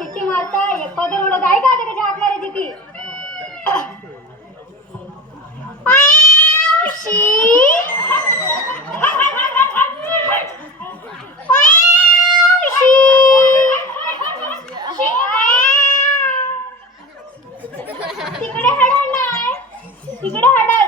किती मारता एक पदर उडत आहे का त्याच्या हात मारायची ती तिकडे हडल नाही तिकडे हडल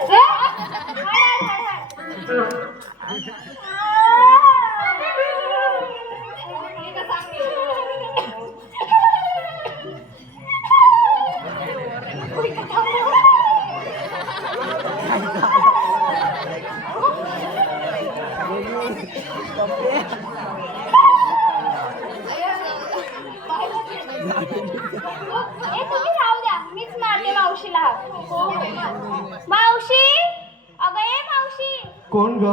मावशी अगं ए मावशी कोण ग?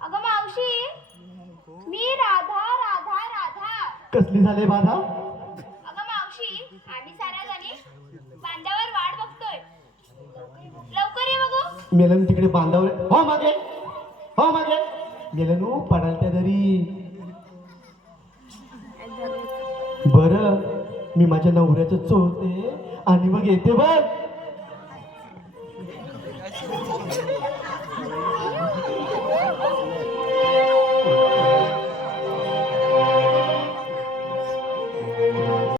अगं मावशी मी राधा राधा राधा कसली झाले बाधा? अगं मावशी आम्ही साऱ्या जणी बांधावर वाट बघतोय लवकर ये बघू मेलन तिकडे बांधावर हो मागे हो मागे मेलन पडाल त्या दरी बर मी माझ्या नवऱ्याचं चोळते आणि मग येते बघ